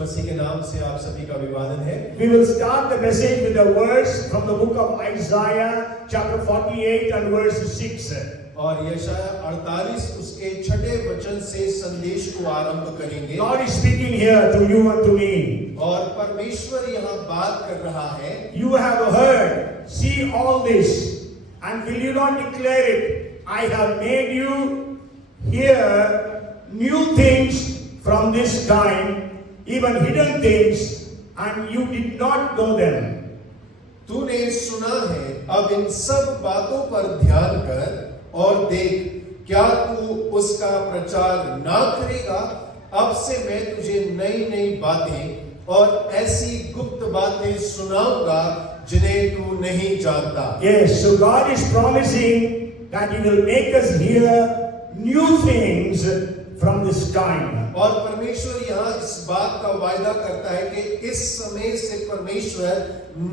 मसीह के नाम से आप सभी का अभिवादन है। We will start the message with a verse from the book of Isaiah, chapter 48 and verse 6. और यशाया 48 उसके 6 वचन से संदेश को आरंभ करेंगे। God is speaking here to you and to me. और परमेश्वर यहाँ बात कर रहा है। You have heard, see all this, and will you not declare it? I have made you hear new things from this time, even hidden things, and you did not know them. तूने सुना है, अब इन सब बातों पर ध्यान कर और देख, क्या तू उसका प्रचार ना करेगा? अब से मैं तुझे नई नई बातें और ऐसी गुप्त बातें सुनाऊंगा जिन्हें तू नहीं जानता। Yes, so God is promising that He will make us hear new things from this time. और परमेश्वर यहाँ इस बात का वायदा करता है कि इस समय से परमेश्वर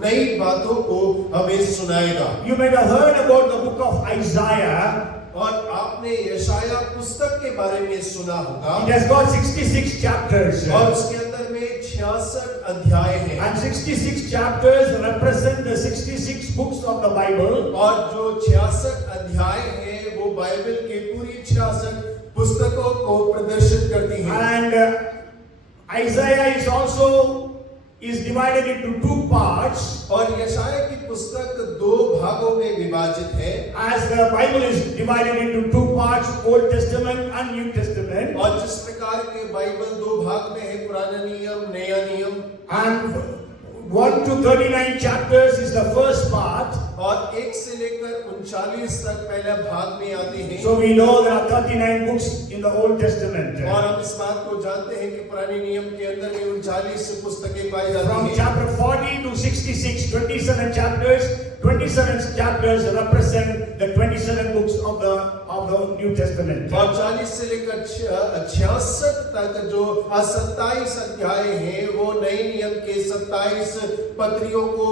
नई बातों को हमें सुनाएगा। You might have heard about the book of Isaiah. और आपने यशाया पुस्तक के बारे में सुना होगा। It has got 66 chapters. और उसके अंदर में 66 अध्याय हैं। And 66 chapters represent the 66 books of the Bible. और जो 66 अध्याय हैं वो बाइबल के पूरी 66 पुस्तकों को प्रदर्शित करती हैं। And Isaiah is divided into 2 parts. और यशाया की पुस्तक 2 भागों में विभाजित है। As the Bible is divided into 2 parts, Old Testament and New Testament. और जिस प्रकार के बाइबल 2 भाग में है, पुराना नियम, नया नियम। And 1 to 39 chapters is the first part. और 1 से लेकर 39 तक पहला भाग में आते हैं। So we know there are 39 books in the Old Testament. और हम इस बात को जानते हैं कि पुराने नियम के अंदर में 39 पुस्तकें पाई जाती हैं। From chapter 40 to 66, 27 chapters. 27 chapters represent the 27 books of the New Testament. और 40 से लेकर 66 तक जो 27 अध्याय हैं वो नए नियम के 27 पत्रियों को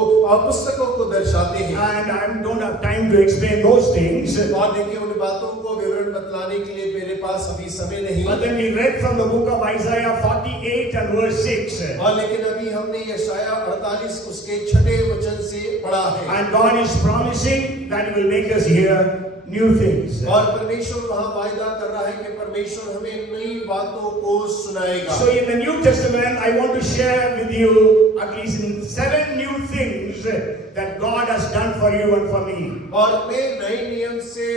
पुस्तकों को दर्शाते हैं। And I don't have time to explain those things. और देखिए उन बातों को विवरण बतलाने के लिए मेरे पास अभी समय नहीं। But then we read from the book of Isaiah 48 and verse 6. और लेकिन अभी हमने यशाया 48 उसके 6 वचन से पढ़ा है। And God is promising that He will make us hear new things. और परमेश्वर वहाँ वायदा कर रहा है कि परमेश्वर हमें नई बातों को सुनाएगा। So in the New Testament, I want to share with you at least 7 new things that God has done for you and for me. और मैं नए नियम से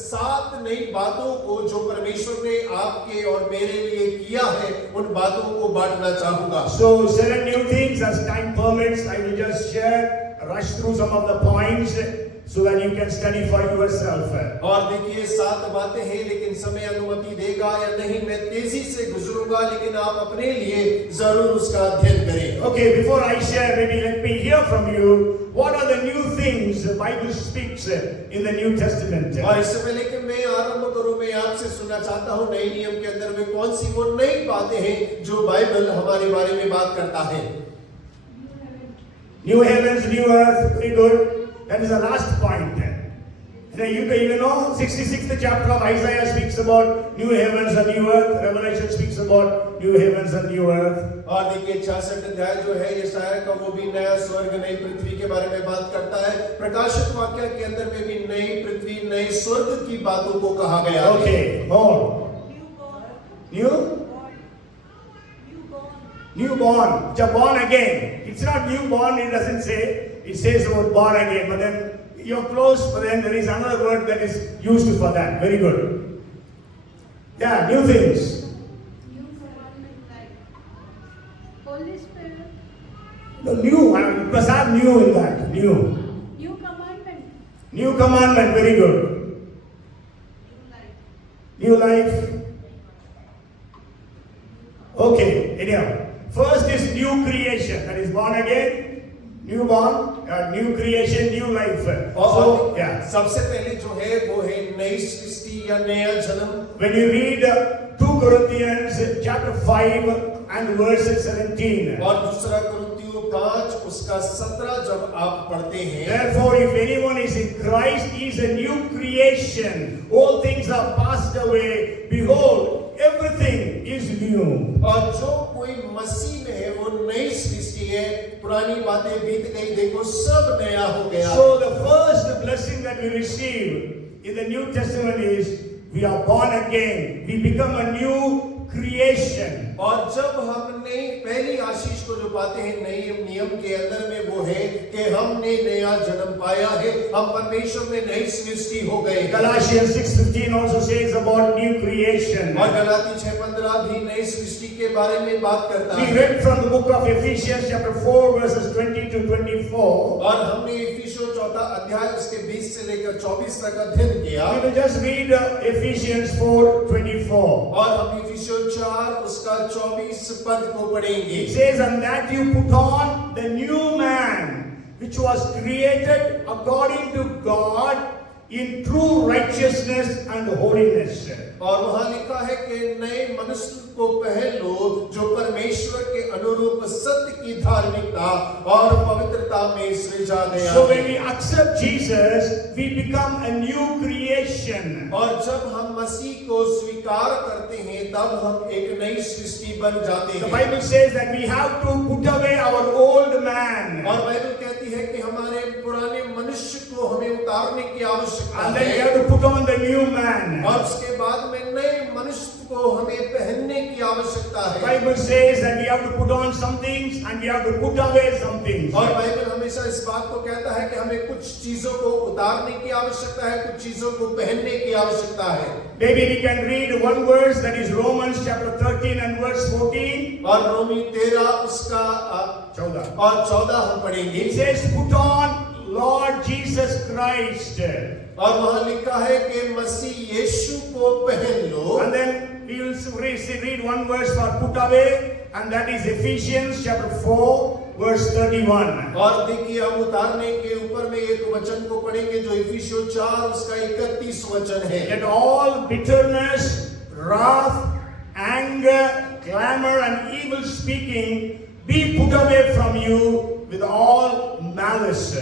7 नई बातों को जो परमेश्वर ने आपके और मेरे लिए किया है उन बातों को बांटना चाहूँगा। So 7 new things, as time permits, I will just rush through some of the points so that you can study for yourself. और देखिए 7 बातें हैं, लेकिन समय अनुमति देगा या नहीं मैं तेजी से गुजरूंगा, लेकिन आप अपने लिए जरूर उसका अध्ययन करें। Okay, before I share, maybe let me hear from you. What are the new things the Bible speaks in the New Testament? और इससे पहले कि मैं आरंभ करूं, मैं आपसे सुनना चाहता हूं नए नियम के अंदर में कौन सी वो नई बातें हैं जो बाइबल हमारे बारे में बात करता है। New heavens, new earth, very good. That is the last point. You know, 66th chapter of Isaiah speaks about new heavens and new earth. Revelation speaks about new heavens and new earth. और देखिए 66 अध्याय जो है यशाया का वो भी नया स्वर्ग नई पृथ्वी के बारे में बात करता है। प्रकाशित वाक्य के अंदर में भी नई पृथ्वी नए स्वर्ग की बातों को कहा गया है। Okay, more. Newborn, born again. It's not newborn, it doesn't say. It says about born again, but then you're close, but then there is another word that is used for that. Very good. Yeah, new things. New commandment like Holy Spirit. The new, you must have new in that. New. New commandment. New commandment, very good. New life. Okay, anyhow. First is new creation, that is born again, newborn, new creation, new life. So, yeah. सबसे पहले जो है वो है नई सृष्टि या नया जन्म। When you read 2 Corinthians chapter 5 and verse 17. और दूसरा कुरिन्थियों 5 उसका 17 जब आप पढ़ते हैं। Therefore, if anyone is in Christ, he is a new creation. All things are passed away. Behold, everything is new. और जो कोई मसीह में है वो नई सृष्टि है, पुरानी बातें बीत गई, देखो सब नया हो गया। So the first blessing that we receive in the New Testament is we are born again. We become a new creation. और जब हम नई पहली आशीष को जो पाते हैं नए नियम के अंदर में वो है कि हमने नया जन्म पाया है, हम परमेश्वर में नई सृष्टि हो गए। Galatians 6:15 also says about new creation. और गलाती 6:15 भी नई सृष्टि के बारे में बात करता We है। read from the book of Ephesians chapter 4 verses 20 to 24. और हमने इफिसियों 4 अध्याय उसके 20 से लेकर 24 तक अध्ययन किया। We will just read Ephesians 4:24. और हम इफिसियों 4 उसका 24 पद को पढ़ेंगे। It says, and that you put on the new man, which was created according to God in true righteousness and holiness. और वहां लिखा है कि नए मनुष्य को पहन लो जो परमेश्वर के अनुरूप सत्य की धार्मिकता और पवित्रता में सृजा गया। So when we accept Jesus, we become a new creation. और जब हम मसीह को स्वीकार करते हैं तब हम एक नई सृष्टि बन जाते The हैं। Bible says that we have to put away our old man. और बाइबल कहती है कि हमारे पुराने मनुष्य को हमें उतारने की आवश्यकता And then we है have to put on the new man. और उसके बाद में नए मनुष्य को हमें पहनने की आवश्यकता The है। Bible says that we have to put on some things and we have to put away some things. और बाइबल हमेशा इस बात को कहता है कि हमें कुछ चीजों को उतारने की आवश्यकता है, कुछ चीजों को पहनने की आवश्यकता है। Maybe we can read one verse, that is Romans chapter 13 and verse 14. और रोमी 13 उसका 14. और 14 हम पढ़ेंगे। It says, put on Lord Jesus Christ. और वहां लिखा है कि मसीह यीशु को पहन लो। And then we will read one verse for put away, and that is Ephesians chapter 4 verse 31. और देखिए हम उतारने के ऊपर में एक वचन को पढ़ेंगे जो इफिसियों 4 उसका 31 वचन है। Let all bitterness, wrath, anger, clamor and evil speaking be put away from you with all malice.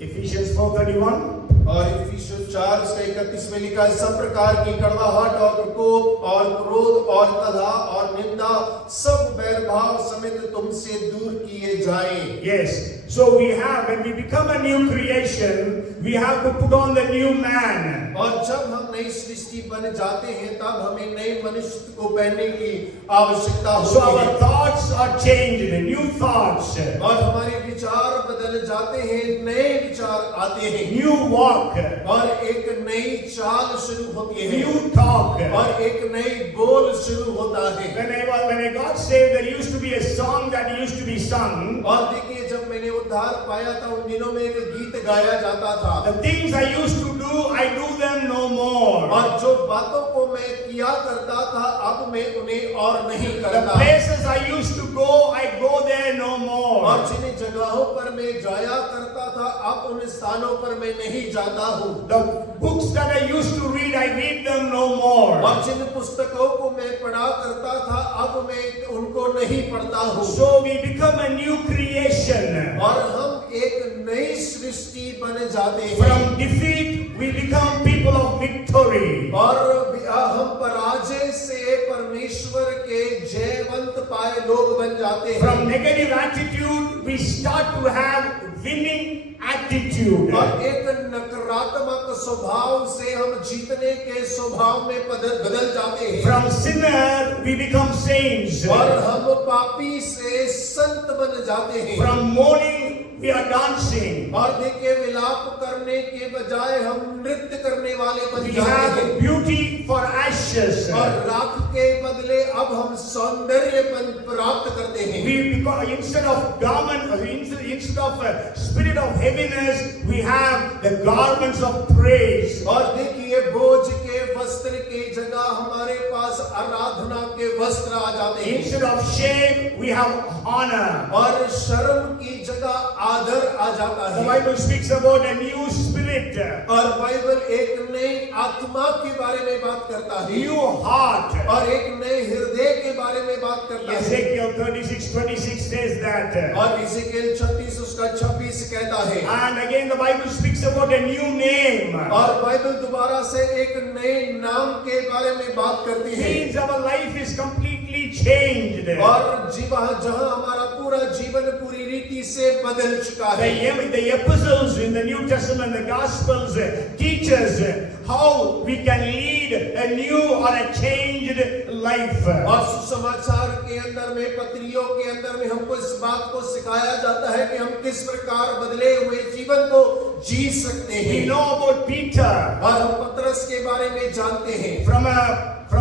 Ephesians 4:31. और इफिसियों 4 उसका 31 में लिखा है सब प्रकार की कड़वाहट और कोप और क्रोध और कलह और निंदा सब बैरभाव समेत तुमसे दूर किए जाएं। Yes. So we have, when we become a new creation, we have to put on the new man. और जब हम नई सृष्टि बन जाते हैं तब हमें नए मनुष्य को पहनने की आवश्यकता So होती our है। thoughts are changed, new thoughts, और हमारे विचार बदल जाते हैं, नए विचार आते हैं new walk, और एक नई चाल शुरू होती है new talk. और एक नई बोल शुरू होता है। When I got saved, there used to be a song that used to be sung. और देखिए जब मैंने उद्धार पाया था उन दिनों में एक गीत गाया जाता था। The things I used to do, I do them no more. और जो बातों को मैं किया करता था अब मैं उन्हें और नहीं The करता। places I used to go, I go there no more. और जिन जगहों पर मैं जाया करता था अब उन स्थानों पर मैं नहीं जाता हूँ। The books that I used to read, I read them no more. और जिन पुस्तकों को मैं पढ़ा करता था अब मैं उनको नहीं पढ़ता हूँ। So we become a new creation. और हम एक नई सृष्टि बन जाते हैं। From defeat, we become people of victory. और हम पराजय से परमेश्वर के जयवंत पाए लोग बन जाते हैं। From negative attitude, we start to have winning attitude. और एक नकारात्मक स्वभाव से हम जीतने के स्वभाव में बदल जाते हैं। From sinner, we become saints. और हम पापी से संत बन जाते हैं। From mourning, we are dancing. और देखिए विलाप करने के बजाय हम नृत्य करने वाले बन We जाते have हैं। beauty for ashes. और राख के बदले अब हम सौंदर्य प्राप्त करते हैं। We become, instead of garment, instead of spirit of heaviness, we have the garments of praise. और देखिए बोझ के वस्त्र के जगह हमारे पास आराधना के वस्त्र आ जाते हैं। Instead of shame, we have honor. और शर्म की जगह आदर आ जाता The है। Bible speaks about a new spirit, और बाइबल एक नई आत्मा के बारे में बात करता है new heart. और एक नए हृदय के बारे में बात करता है। Ezekiel 36:26 says that. और इज़ेकियेल 36 उसका 26 कहता है। And again the Bible speaks about a new name. और बाइबल दोबारा से एक नए नाम के बारे में बात करती है। means our life is completely changed. और जहाँ हमारा पूरा जीवन पूरी रीति से बदल चुका है। The epistles in the New Testament, the Gospels teach us how we can lead a new or a changed life. और सुसमाचार के अंदर में, पत्रियों के अंदर में हमको इस बात को सिखाया जाता है कि हम किस प्रकार बदले हुए जीवन को जी सकते हैं। We know about Peter. और हम पतरस के बारे में जानते हैं। From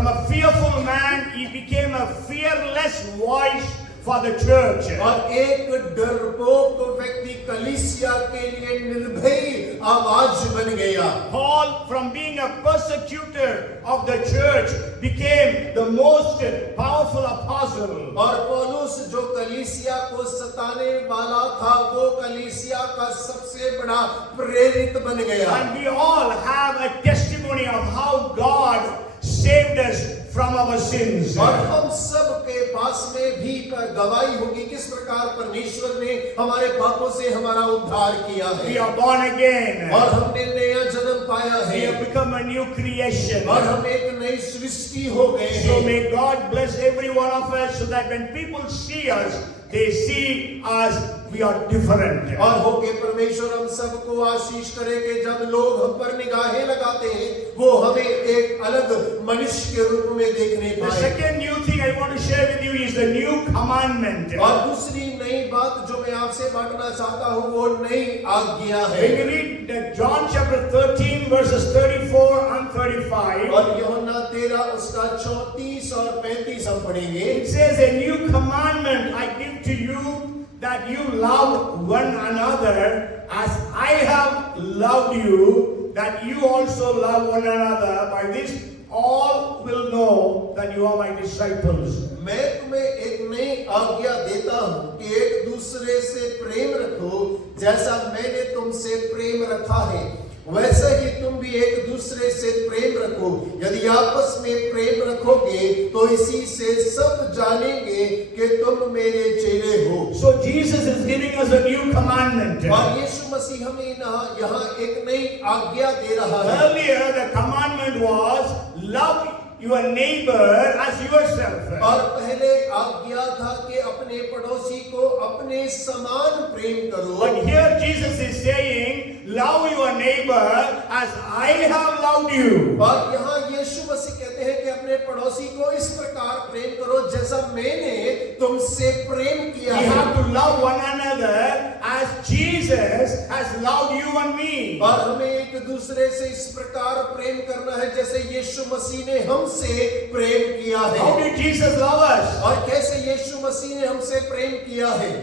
a fearful man, he became a fearless voice for the church. और एक डरपोक व्यक्ति कलीसिया के लिए निर्भय आवाज बन गया। Paul, from being a persecutor of the church, became the most powerful apostle. और पौलुस जो कलीसिया को सताने वाला था, वो कलीसिया का सबसे बड़ा प्रेरित बन गया। And we all have a testimony of how God saved us from our sins. और हम सब के पास में भी गवाही होगी किस प्रकार परमेश्वर ने हमारे पापों से हमारा उद्धार किया है। We are born again. और हमने नया जन्म पाया We है। have become a new creation. और हम एक नई सृष्टि हो गए So हैं। may God bless every one of us so that when people see us, they see us, we are different. और हो के परमेश्वर हम सबको आशीष करे कि जब लोग हम पर निगाहें लगाते हैं, वो हमें एक अलग मनुष्य के रूप में देखने The पाए। second new thing I want to share with you is the new commandment. और दूसरी नई बात जो मैं आपसे बांटना चाहता हूँ, वो नई आज्ञा है। When you read John chapter 13 verses 34 and 35, और यूहन्ना 13 उसका 34 और 35 हम पढ़ेंगे। it says, a new commandment I give to you, that you love one another as I have loved you, that you also love one another. By this all will know that you are my disciples. मैं तुम्हें एक नई आज्ञा देता हूँ कि एक दूसरे से प्रेम रखो, जैसा मैंने तुमसे प्रेम रखा है, वैसे ही तुम भी एक दूसरे से प्रेम रखो। यदि आपस में प्रेम रखोगे तो इसी से सब जानेंगे कि तुम मेरे चेले हो। So Jesus is giving us a new commandment. और यीशु मसीह हमें यहाँ एक नई आज्ञा दे रहा है। Earlier the commandment was love your neighbor as yourself. और पहले आज्ञा था कि अपने पड़ोसी को अपने समान प्रेम करो। But here Jesus is saying, love your neighbor as I have loved you. और यहाँ यीशु मसीह कहते हैं कि अपने पड़ोसी को इस प्रकार प्रेम करो जैसा मैंने तुमसे प्रेम किया We है। have to love one another as Jesus has loved you and me. और हमें एक दूसरे से इस प्रकार प्रेम करना है जैसे यीशु मसीह ने हमसे प्रेम किया है। How did Jesus love us? और कैसे यीशु मसीह ने हमसे प्रेम किया है?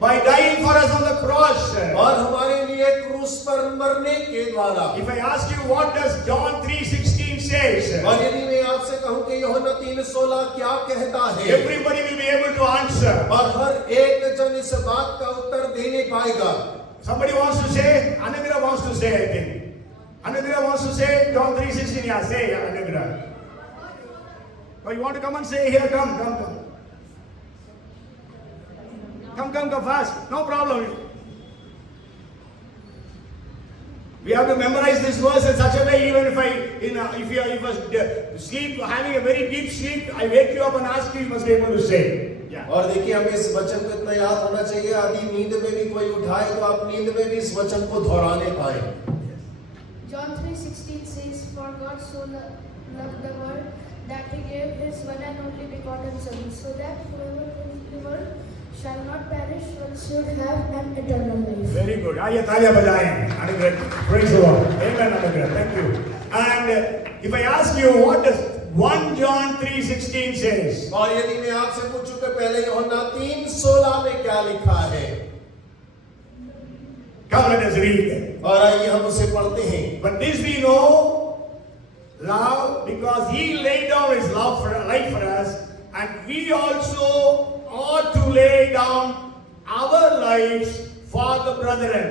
By dying for us on the cross. और हमारे लिए क्रूस पर मरने के द्वारा। If I ask you what does John 3:16 says, और यदि मैं आपसे कहूं कि यूहन्ना 3:16 क्या कहता है, everybody will be able to answer. और हर एक जन इस बात का उत्तर देने पाएगा। Somebody wants to say, Anagra wants to say, I think. Anagra wants to say John 3:16. Yeah, say Anagra. Oh, you want to come and say here? Come. Come fast. No problem. We have to memorize this verse in such a way, even if you are sleep, having a very deep sleep, I wake you up and ask you must be able to say. Yeah. और देखिए हमें इस वचन को इतना याद होना चाहिए, आधी नींद में भी कोई उठाए तो आप नींद में भी इस वचन को दोहराने पाए। John 3:16 says, "For God so loved the world that He gave His one and only begotten Son, so that whoever believes in the world shall not perish, but should have an eternal life." Very good. आइए तालियां बजाएं. Anugrah. Praise the Lord. Amen. Anugrah. Thank you. And if I ask you what does 1 John 3:16 says? और यदि मैं आपसे पूछूं कि पहले यूहन्ना 3:16 में क्या लिखा है, Come, let us read. और आइए हम उसे पढ़ते हैं। But this we know, love, because He laid down His life for us, and we also ought to lay down our lives for the brethren.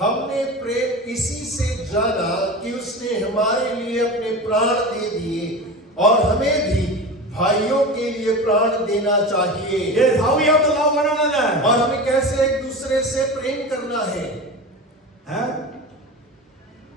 हमने प्रेम इसी से जाना कि उसने हमारे लिए अपने प्राण दे दिए, और हमें भी भाइयों के लिए प्राण देना चाहिए। Yes, how we have to love one another. और हमें कैसे एक दूसरे से प्रेम करना है? Huh?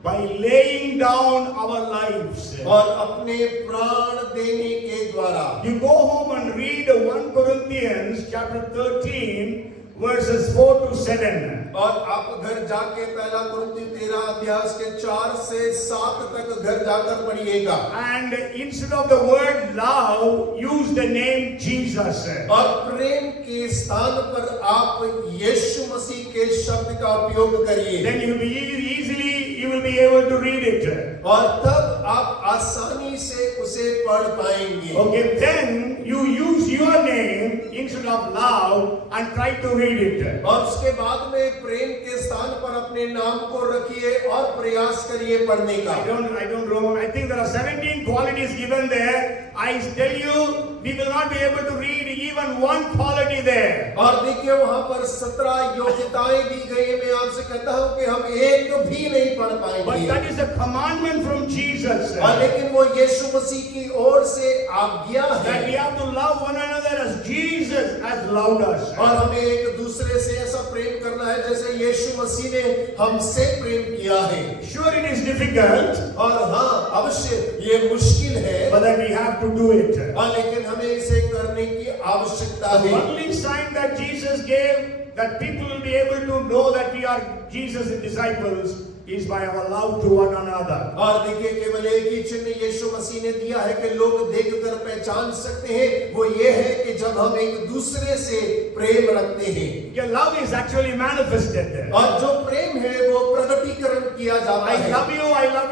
By laying down our lives. और अपने प्राण देने के द्वारा। You go home and read 1 Corinthians chapter 13 verses 4 to 7. और आप घर जाके पहला कुरिन्थियों 13 अध्याय के 4 से 7 तक घर जाकर पढ़िएगा। And instead of the word love, use the name Jesus. और प्रेम के स्थान पर आप यीशु मसीह के शब्द का उपयोग करिए। Then you will be easily, you will be able to read it. और तब आप आसानी से उसे पढ़ पाएंगे। Okay, then you use your name instead of love and try to read it. और उसके बाद में प्रेम के स्थान पर अपने नाम को रखिए और प्रयास करिए पढ़ने का। I don't know. I think there are 17 qualities given there. I tell you, we will not be able to read even one quality there. और देखिए वहां पर 17 योग्यताएं दी गई हैं। मैं आपसे कहता हूं कि हम एक भी नहीं पढ़ But पाएंगे। that is a commandment from Jesus. और लेकिन वो यीशु मसीह की ओर से आज्ञा That we है have to love one another as Jesus has loved us. और हमें एक दूसरे से ऐसा प्रेम करना है जैसे यीशु मसीह ने हमसे प्रेम किया है। Sure, it is difficult, और हाँ अवश्य ये मुश्किल है but then we have to do it. लेकिन हमें इसे करने की आवश्यकता The है। only sign that Jesus gave that people will be able to know that we are Jesus' disciples is by our love to one another. और देखिए केवल एक ही चिन्ह यीशु मसीह ने दिया है कि लोग देखकर पहचान सकते हैं, वो ये है कि जब हम एक दूसरे से प्रेम रखते हैं। Your love is actually manifested. और जो प्रेम है वो प्रकटीकरण किया जाता I है। love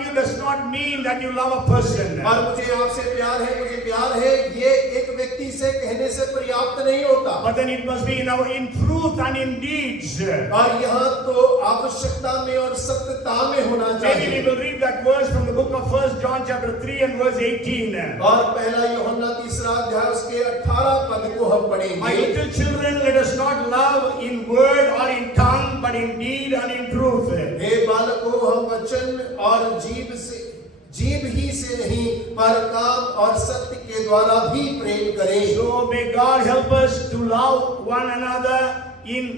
you does not mean that you love a person. और मुझे आपसे प्यार है, मुझे प्यार है, ये एक व्यक्ति से कहने से पर्याप्त नहीं होता। But then it must be in truth and in deeds. और यहाँ तो आवश्यकता में और सत्यता में होना Maybe चाहिए। we will read that verse from the book of 1 John chapter 3 and verse 18. और पहला यूहन्ना 3 अध्याय उसके 18 पद को हम My पढ़ेंगे। little children, let us not love in word or in tongue, but in deed and in truth. हे बालकों, हम वचन और जीभ ही से नहीं पर काम और सत्य के द्वारा भी प्रेम करें। So may God help us to love one another in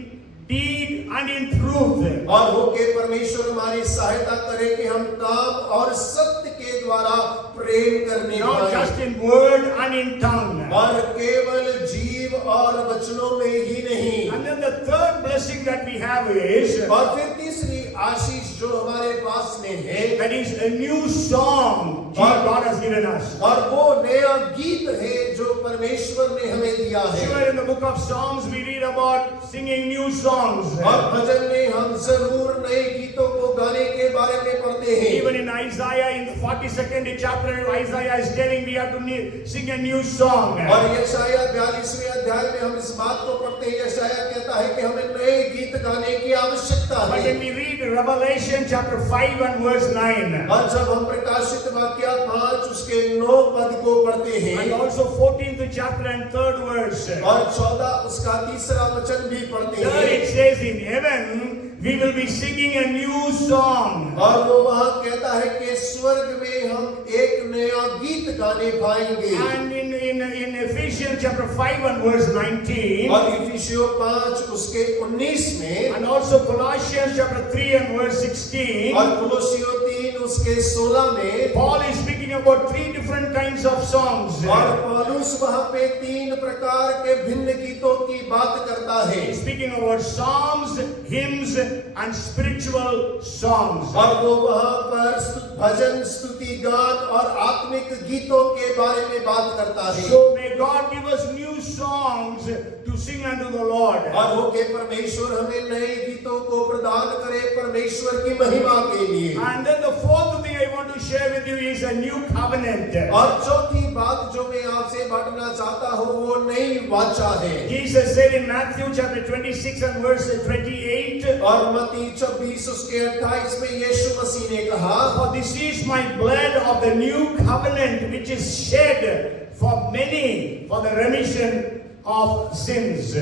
deed and in truth. और हो के परमेश्वर हमारी सहायता करे कि हम काम और सत्य के द्वारा प्रेम करने Not पाएं। just in word and in tongue. और केवल जीव और वचनों में ही नहीं। And then the third blessing that we have is और फिर तीसरी आशीष जो हमारे पास में है, that is a new song God has given us. और वो नया गीत है जो परमेश्वर ने हमें दिया है। Sure, in the book of Psalms we read about singing new songs. और भजन में हम जरूर नए गीतों को गाने के बारे में पढ़ते हैं। Even in Isaiah, in the 42nd chapter, Isaiah is telling we have to sing a new song. और यशाया 42वें अध्याय में हम इस बात को पढ़ते हैं। यशाया कहता है कि हमें नए गीत गाने की आवश्यकता But है। when we read Revelation chapter 5 and verse 9, और जब हम प्रकाशित वाक्य 5 उसके 9 पद को पढ़ते and हैं also 14th chapter and 3rd verse, और 14 उसका 3रा वचन भी पढ़ते there हैं, it says in heaven we will be singing a new song. और वो वहां कहता है कि स्वर्ग में हम एक नया गीत गाने पाएंगे। And in Ephesians chapter 5 and verse 19, और इफिसियों 5 उसके 19 में and also Colossians chapter 3 and verse 16, और कुलोसियों 3 उसके 16 में Paul is speaking about 3 different kinds of songs. और पौलुस वहां पे 3 प्रकार के भिन्न गीतों की बात करता है। He's speaking about psalms, hymns, and spiritual songs. और वो वहां पर भजन, स्तुति, गान और आत्मिक गीतों के बारे में बात करता है। So may God give us new songs to sing unto the Lord. और हो के परमेश्वर हमें नए गीतों को प्रदान करे परमेश्वर की महिमा के लिए। And then the fourth thing I want to share with you is a new covenant. और चौथी बात जो मैं आपसे बांटना चाहता हूँ वो नई वाचा है। Jesus said in Matthew chapter 26 and verse 28, और मत्ती 26 उसके 28 में यीशु मसीह ने कहा, for this is my blood of the new covenant which is shed for many for the remission of sins.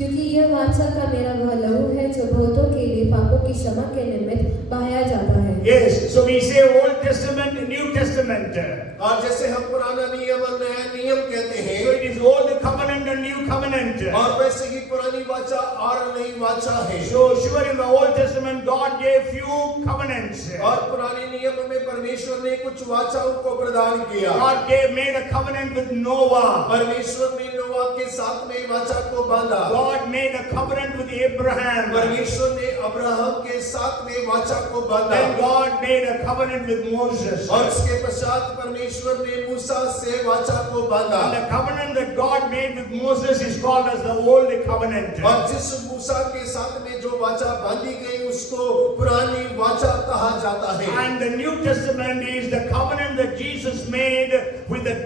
क्योंकि यह वाचा का मेरा वह लहू है जो बहुतों के लिए पापों की क्षमा के निमित्त बहाया जाता है। Yes, so we say Old Testament, New Testament. और जैसे हम पुराना नियम और नया नियम कहते So हैं, it is Old Covenant and New Covenant. और ऐसे ही पुरानी वाचा और नई वाचा है। So sure, in the Old Testament, God gave few covenants. और पुराने नियम में परमेश्वर ने कुछ वाचाओं को प्रदान किया। God made a covenant with Noah. परमेश्वर ने नोआ के साथ में वाचा को बांधा। God made a covenant with Abraham. परमेश्वर ने अब्राहम के साथ में वाचा को बांधा। Then God made a covenant with Moses. और उसके पश्चात परमेश्वर ने मूसा से वाचा को बांधा। And the covenant that God made with Moses is called as the Old Covenant. और जिस मूसा के साथ में जो वाचा बांधी गई उसको पुरानी वाचा कहा जाता है। And the New Testament is the covenant that Jesus made with the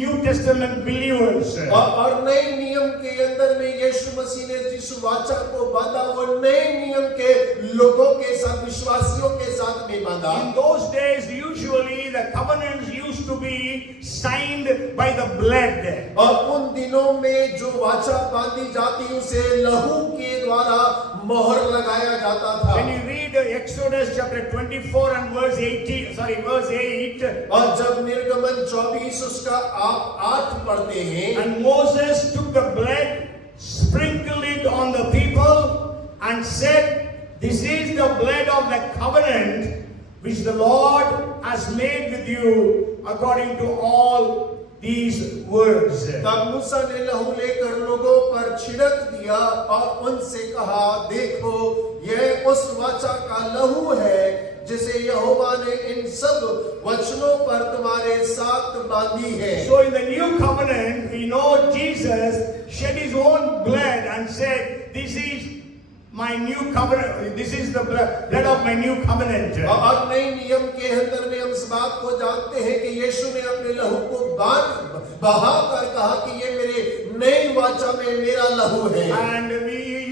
New Testament believers. और नए नियम के अंदर में यीशु मसीह ने जिस वाचा को बांधा वो नए नियम के लोगों के साथ, विश्वासियों के साथ में बांधा। In those days, usually the covenants used to be signed by the blood. और उन दिनों में जो वाचा बांधी जाती उसे लहू के द्वारा मोहर लगाया जाता था। When you read Exodus chapter 24 and verse 8, और जब निर्गमन 24 उसका आप 8 पढ़ते हैं, and Moses took the blood, sprinkled it on the people, and said, "This is the blood of the covenant which the Lord has made with you according to all these words." तब मूसा ने लहू लेकर लोगों पर छिड़क दिया और उनसे कहा, देखो यह उस वाचा का लहू है जिसे यहोवा ने इन सब वचनों पर तुम्हारे साथ बांधी है। So in the new covenant, we know Jesus shed his own blood and said, "This is my new covenant. This is the blood of my new covenant." और नए नियम के अंदर में हम इस बात को जानते हैं कि यीशु ने अपने लहू को बहा कर कहा कि ये मेरे नई वाचा में मेरा लहू है। And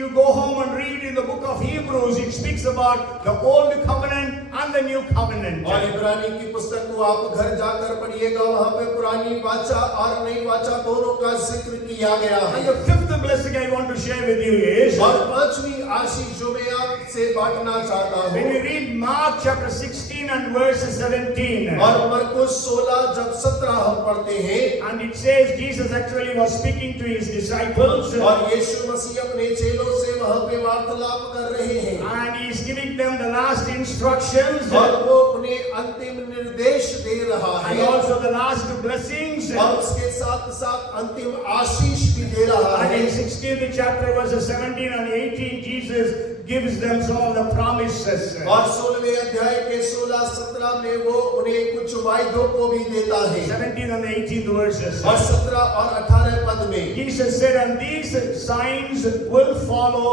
you go home and read in the book of Hebrews, it speaks about the old covenant and the new covenant. और इब्रानी की पुस्तक को आप घर जाकर पढ़िएगा, वहां पे पुरानी वाचा और नई वाचा दोनों का जिक्र किया गया And है। the fifth blessing I want to share with you is, और पांचवी आशीष जो मैं आपसे बांटना चाहता when हूँ, we read Mark chapter 16 and verse 17, और मरकुस 16 जब 17 हम पढ़ते हैं, and it says Jesus actually was speaking to his disciples, और यीशु मसीह अपने चेलों से वहां पे वार्तालाप कर रहे हैं, and he is giving them the last instructions और वो उन्हें अंतिम निर्देश दे रहा and है, also the last blessings. और उसके साथ साथ अंतिम आशीष भी दे रहा And है। in 16th chapter verses 17 and 18, Jesus gives them some of the promises. और 16वें अध्याय के 16-17 में वो उन्हें कुछ वायदों को भी देता है, 17th and 18th verses. और 17 और 18 पद में Jesus said, "And these signs will follow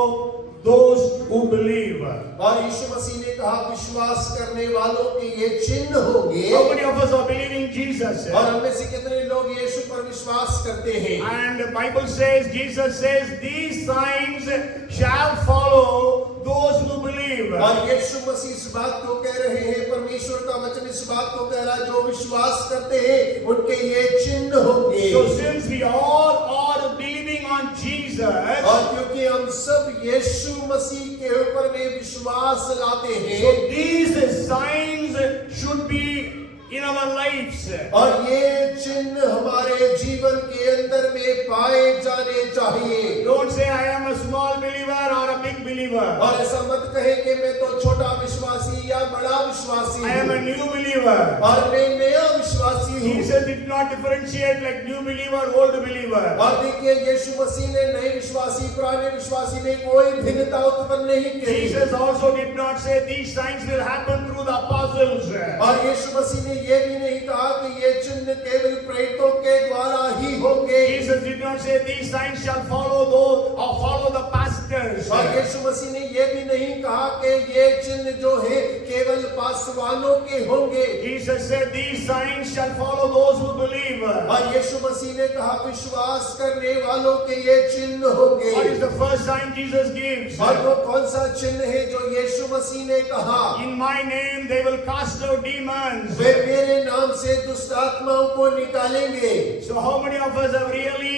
those who believe." और यीशु मसीह ने कहा विश्वास करने वालों के ये चिन्ह होंगे। How many of us are believing Jesus? और हम में से कितने लोग यीशु पर विश्वास करते हैं? And the Bible says, Jesus says, "These signs shall follow those who believe." और यीशु मसीह इस बात को कह रहे हैं, परमेश्वर का वचन इस बात को कह रहा है, जो विश्वास करते हैं उनके ये चिन्ह होंगे। So since we all are believing on Jesus, और क्योंकि हम सब यीशु मसीह के ऊपर में विश्वास लाते हैं, so these signs should be in our lives. और ये चिन्ह हमारे जीवन के अंदर में पाए जाने चाहिए। Don't say I am a small believer or a big believer. और ऐसा मत कहे कि मैं तो छोटा विश्वासी या बड़ा विश्वासी I am a हूँ, new believer. और मैं नया विश्वासी हूँ। Jesus did not differentiate like new believer, old believer. और देखिए यीशु मसीह ने नए विश्वासी पुराने विश्वासी में कोई भिन्नता उत्पन्न नहीं की। Jesus also did not say these signs will happen through the apostles. और यीशु मसीह ने ये भी नहीं कहा कि ये चिन्ह केवल प्रेरितों के द्वारा ही होंगे। Jesus did not say these signs shall follow those or follow the pastors. और यीशु मसीह ने ये भी नहीं कहा कि ये चिन्ह जो है केवल पासवानों के होंगे। Jesus said these signs shall follow those who believe. और यीशु मसीह ने कहा विश्वास करने वालों के ये चिन्ह होंगे। What is the first sign Jesus gives? और वो कौन सा चिन्ह है जो यीशु मसीह ने कहा? In my name they will cast out demons. वे मेरे नाम से दुष्ट आत्माओं को निकालेंगे। So how many of us have really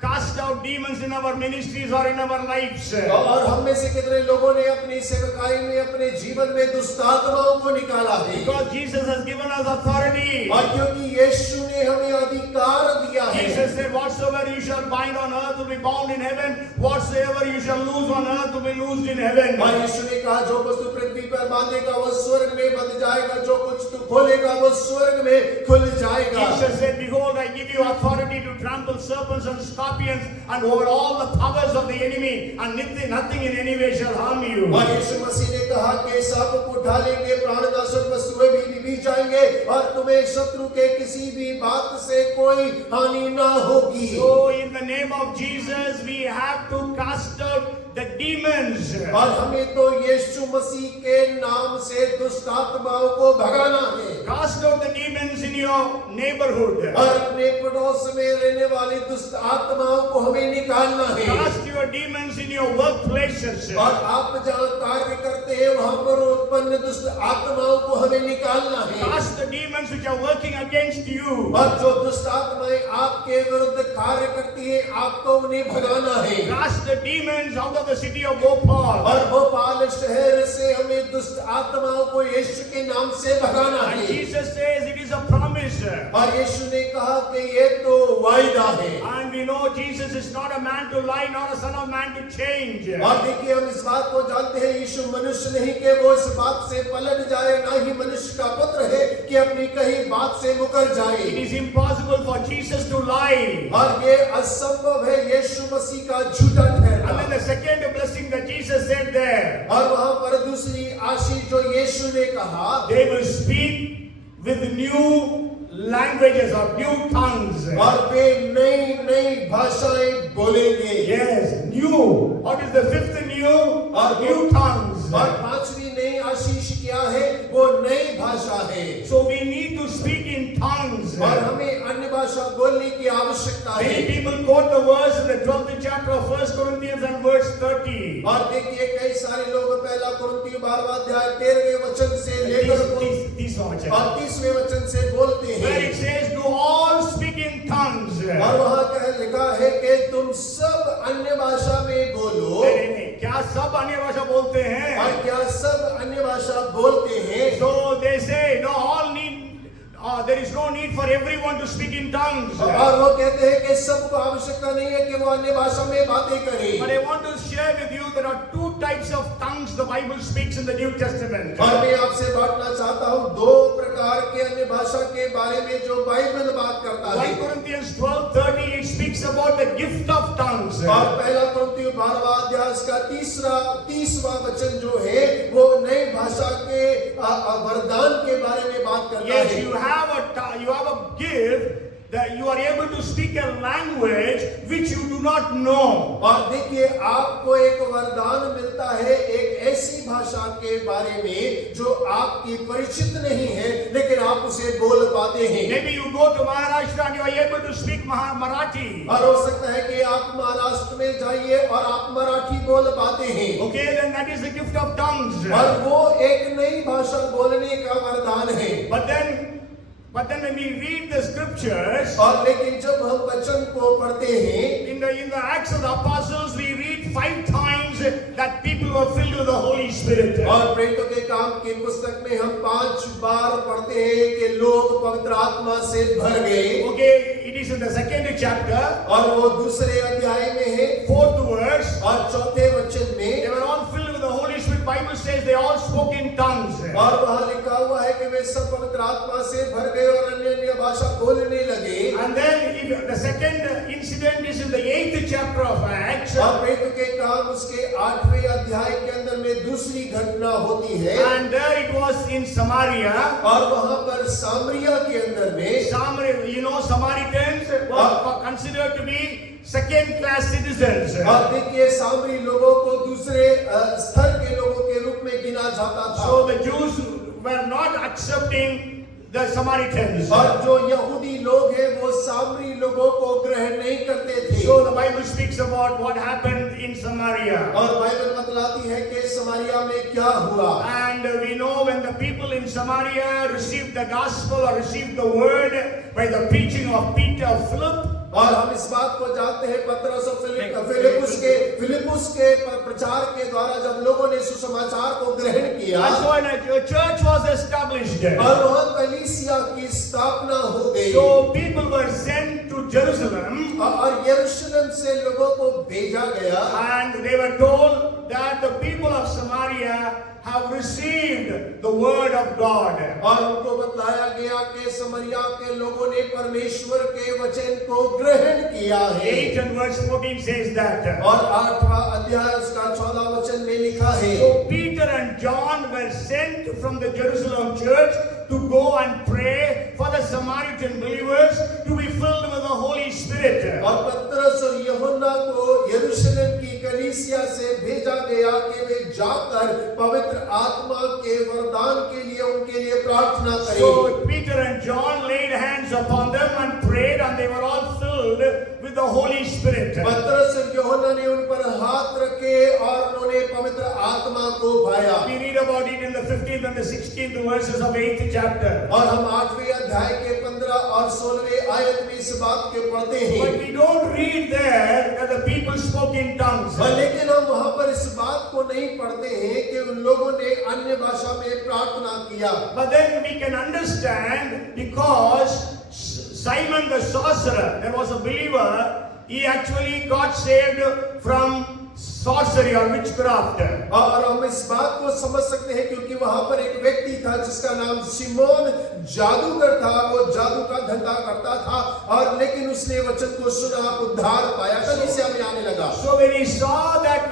cast out demons in our ministries or in our lives. और हम में से कितने लोगों ने अपनी सेवकाई में अपने जीवन में दुष्ट आत्माओं को निकाला है? Because Jesus has given us authority. और क्योंकि यीशु ने हमें अधिकार दिया है। Jesus said, whatsoever you shall bind on earth will be bound in heaven, whatsoever you shall loose on earth will be loosed in heaven. और यीशु ने कहा, जो कुछ तू पृथ्वी पर बांधेगा वो स्वर्ग में बंध जाएगा, जो कुछ तू खोलेगा वो स्वर्ग में खुल जाएगा। Jesus said, behold, I give you authority to trample serpents and scorpions and over all the powers of the enemy, and nothing in any way shall harm you. और यीशु मसीह ने कहा कि सांप को ढालेंगे, प्राणनाशक वस्तुएं भी जाएंगे और तुम्हें शत्रु के किसी भी बात से कोई हानि ना होगी। So in the name of Jesus we have to cast out the demons. और हमें तो यीशु मसीह के नाम से दुष्ट आत्माओं को भगाना है। Cast out the demons in your neighborhood. और अपने पड़ोस में रहने वाली दुष्ट आत्माओं को हमें निकालना है। Cast your demons in your workplaces. और आप जहाँ कार्य करते हैं वहाँ पर उत्पन्न दुष्ट आत्माओं को हमें निकालना है। Cast the demons which are working against you. और जो दुष्ट आत्माएं आपके विरुद्ध कार्य करती हैं, आपको उन्हें भगाना है। Cast the demons out of the city of Bhopal. और भोपाल शहर से हमें दुष्ट आत्माओं को यीशु के नाम से भगाना And है। Jesus says it is a promise. और यीशु ने कहा कि ये तो वायदा है। And we know Jesus is not a man to lie, not a son of man to change. और देखिए, हम इस बात को जानते हैं, यीशु मनुष्य नहीं कि वो इस बात से पलट जाए, ना ही मनुष्य का पुत्र है कि अपनी कही बात से मुकर जाए। It is impossible for Jesus to lie. और ये असंभव है यीशु मसीह का झूठा ठहरना। And then the second blessing that Jesus said there, और वहां पर दूसरी आशीष जो यीशु ने कहा, they will speak with new languages or new tongues. और वे नई नई भाषाएं बोलेंगे। Yes, new. What is the fifth new? और New tongues. और पांचवी नई आशीष क्या है? वो नई भाषा है। So we need to speak in tongues. और हमें अन्य भाषा बोलने की आवश्यकता है। Many people quote the verse in the 12th chapter of 1 Corinthians and verse 30. और देखिए, कई सारे लोग पहला कुरिन्थियों 12वां अध्याय 13वें वचन से लेकर 30वें वचन से बोलते हैं, Where it says, do all speak in tongues. और वहां लिखा है कि तुम सब अन्य भाषा में बोलो। नहीं, क्या सब अन्य भाषा बोलते हैं? और क्या सब अन्य भाषा बोलते हैं? So they say, no, all need. There is no need for everyone to speak in tongues. और वो कहते हैं कि सबको आवश्यकता नहीं है कि वो अन्य भाषा में बातें करें। But I want to share with you there are two types of tongues the Bible speaks in the New Testament. और मैं आपसे बांटना चाहता हूँ दो प्रकार के अन्य भाषा के बारे में जो बाइबल बात करता है। 1 Corinthians 12:30 it speaks about the gift of tongues. और पहला कुरिन्थियों 12वां अध्याय का 30वां वचन जो है वो नई भाषा के वरदान के बारे में बात करता Yes, है। you have a gift that you are able to speak a language which you do not know. और देखिए, आपको एक वरदान मिलता है एक ऐसी भाषा के बारे में जो आपकी परिचित नहीं है, लेकिन आप उसे बोल पाते हैं। Maybe you go to Maharashtra and you are able to speak Marathi. और हो सकता है कि आप महाराष्ट्र में जाइए और आप मराठी बोल पाते हैं। Okay, then that is the gift of tongues. और वो एक नई भाषा बोलने का वरदान है। But then when we read the scriptures, और लेकिन जब हम वचन को पढ़ते हैं, in the Acts of the Apostles, we read 5 times that people were filled with the Holy Spirit. और प्रेरितों के काम की पुस्तक में हम 5 बार पढ़ते हैं कि लोग पवित्र आत्मा से भर गए। Okay, it is in the 2nd chapter, और वो दूसरे अध्याय में है 4th verse. और चौथे वचन में They were all filled with the Holy Spirit. Bible says they all spoke in tongues. और वहाँ लिखा हुआ है कि वे सब पवित्र आत्मा से भर गए और अन्य अन्य भाषा बोलने लगे। And then the second incident is in the 8th chapter of Acts. और प्रेरितों के काम उसके 8वें अध्याय के अंदर में दूसरी घटना होती है। And there it was in Samaria. और वहाँ पर सामरिया के अंदर में, You know, Samaritans were considered to be second-class citizens. और देखिए, सामरी लोगों को दूसरे स्तर के लोगों के रूप में गिना जाता था। So the Jews were not accepting the Samaritans. और जो यहूदी लोग हैं वो सामरी लोगों को ग्रहण नहीं करते थे। So the Bible speaks about what happened in Samaria. और बाइबल बतलाती है कि समारिया में क्या हुआ। And we know when the people in Samaria received the gospel or received the word by the preaching of Peter, Philip, और हम इस बात को जानते हैं पतरस और फिलिपुस के प्रचार के द्वारा जब लोगों ने सुसमाचार को ग्रहण किया And so a church was established there. और वहाँ कलीसिया की स्थापना हो गई So people were sent to Jerusalem और यरूशलेम से लोगों को भेजा गया and they were told that the people of Samaria have received the word of God. और उनको बताया गया कि समरिया के लोगों ने परमेश्वर के वचन को ग्रहण किया है 8 and verse 14 says that. और 8वां अध्याय उसका 14 वचन में लिखा है So Peter and John were sent from the Jerusalem church to go and pray for the Samaritan believers to be filled with the Holy Spirit. और पतरस और यूहन्ना को यरूशलेम की कलीसिया से भेजा गया कि वे जाकर पवित्र आत्मा के वरदान के लिए उनके लिए प्रार्थना करें So Peter and John laid hands upon them and prayed, and they were all filled with the Holy Spirit. पतरस और यूहन्ना ने उन पर हाथ रखे और उन्होंने पवित्र आत्मा को पाया We read about it in the 15th and the 16th verses of 8th chapter. और हम 8वें अध्याय के 15 और 16वें आयत में इस बात के पढ़ते हैं But we don't read there that the people spoke in tongues. लेकिन हम वहां पर इस बात को नहीं पढ़ते हैं कि उन लोगों ने अन्य भाषा में प्रार्थना किया But then we can understand because Simon the sorcerer, there was a believer, he actually got saved from sorcery or witchcraft. और हम इस बात को समझ सकते हैं क्योंकि वहां पर एक व्यक्ति था जिसका नाम सिमोन जादूगर था वो जादू का धंधा करता था और लेकिन उसने वचन को सुना उद्धार पाया कलीसिया में आने लगा So when he saw that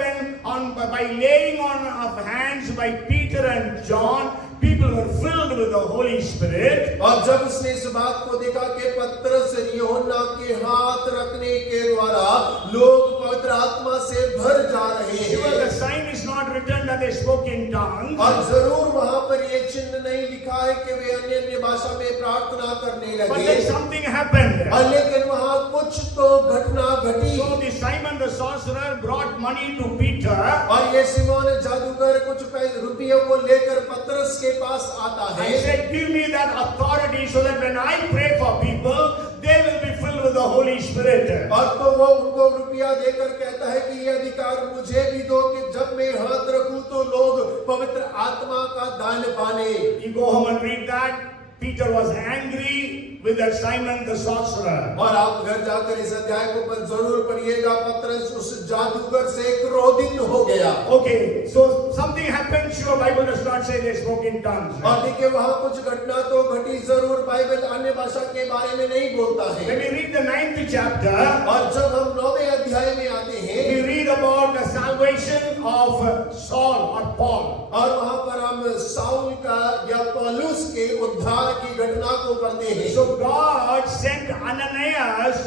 by laying on of hands by Peter and John, people were filled with the Holy Spirit. और जब उसने इस बात को देखा कि पतरस और यूहन्ना के हाथ रखने के द्वारा लोग पवित्र आत्मा से भर जा रहे Sure, हैं the sign is not written that they spoke in tongues. और जरूर वहां पर ये चिन्ह नहीं लिखा है कि वे अन्य भाषा में प्रार्थना करने But लगे then something happened. और लेकिन वहां कुछ तो घटना घटी So the Simon the sorcerer brought money to Peter. और ये सिमोन जादूगर कुछ रुपयों को लेकर पतरस के पास आता I है said, give me that authority so that when I pray for people, they will be filled with the Holy Spirit. और तो वो उनको रुपया देकर कहता है कि ये अधिकार मुझे भी दो कि जब मैं हाथ रखूं तो लोग पवित्र आत्मा का दान पाने You go home and read that. Peter was angry with that Simon the sorcerer. और आप घर जाकर इस अध्याय को जरूर पढ़िएगा पतरस उस जादूगर से क्रोधित हो गया Okay, so something happened. Sure, Bible does not say they spoke in tongues. और देखिए वहां कुछ घटना तो घटी जरूर बाइबल अन्य भाषा के बारे में नहीं बोलता है When we read the 9th chapter, और जब हम 9वें अध्याय में आते हैं we read about the salvation of Saul or Paul. और वहां पर हम साउल का या पौलुस के उद्धार की घटना को पढ़ते हैं So God sent Ananias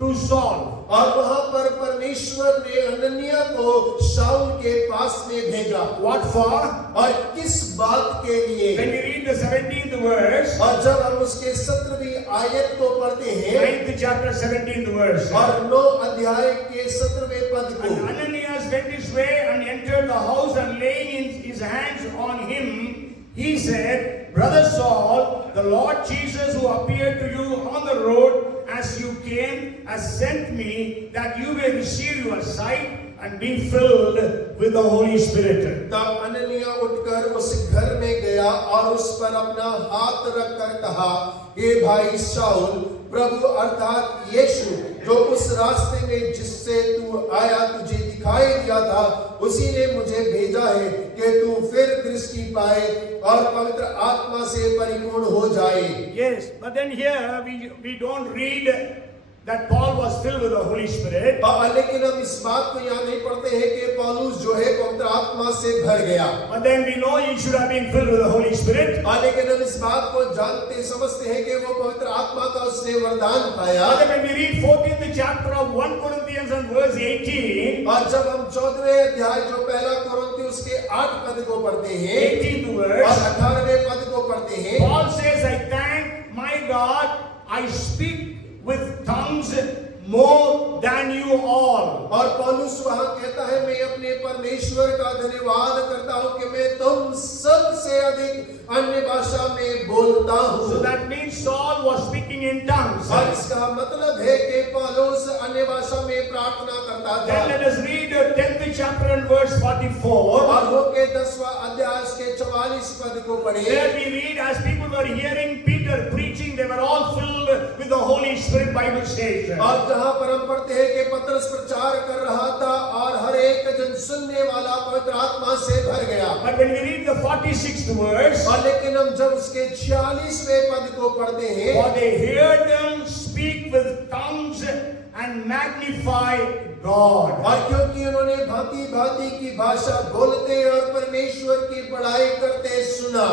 to Saul. और वहां पर परमेश्वर ने अनन्या को शाऊल के पास में भेजा What for? और किस बात के लिए When we read the 17th verse, और जब हम उसके 17वीं आयत को पढ़ते हैं 9th chapter 17th verse. और 9 अध्याय के 17वें पद को And Ananias went his way and entered the house, and laying his hands on him, he said, Brother Saul, the Lord Jesus who appeared to you on the road as you came has sent me that you may receive your sight and be filled with the Holy Spirit. तब अननिया उठकर उस घर में गया और उस पर अपना हाथ रखकर कहा हे भाई शाऊल प्रभु अर्थात यीशु जो उस रास्ते में जिससे तू आया तुझे दिखाई दिया था उसी ने मुझे भेजा है कि तू फिर दृष्टि पाए और पवित्र आत्मा से परिपूर्ण हो जाए Yes, but then here we don't read that Paul was filled with the Holy Spirit. लेकिन हम इस बात को यहाँ नहीं पढ़ते हैं कि पौलुस जो है पवित्र आत्मा से भर गया But then we know he should have been filled with the Holy Spirit. लेकिन हम इस बात को जानते समझते हैं कि वो पवित्र आत्मा का उसने वरदान पाया But then when we read 14th chapter of 1 Corinthians and verse 18, और जब हम 14वें अध्याय जो पहला कोरिन्थियों उसके 8 पद को पढ़ते हैं 18th और verse, 18वें पद को पढ़ते हैं Paul says, I thank my God, I speak with tongues more than you all. और पौलुस वहां कहता है मैं अपने परमेश्वर का धन्यवाद करता हूं कि मैं तुम सब से अधिक अन्य भाषा में बोलता हूँ। So that means Saul was speaking in tongues. और इसका मतलब है कि पौलुस अन्य भाषा में प्रार्थना करता था। Then let us read the 10th chapter and verse 44. और वो के 10वां अध्याय के 44 पद को पढ़े। There we read, as people were hearing Peter preaching, they were all filled with the Holy Spirit, Bible says. और जहाँ पर हम पढ़ते हैं कि पतरस प्रचार कर रहा था और हर एक जन सुनने वाला पवित्र आत्मा से भर गया। But when we read the 46th verse, और लेकिन हम जब उसके 46वें पद को पढ़ते हैं, for they heard them speak with tongues and magnify God. और क्योंकि उन्होंने भांति भांति की भाषा बोलते और परमेश्वर की बड़ाई करते सुना,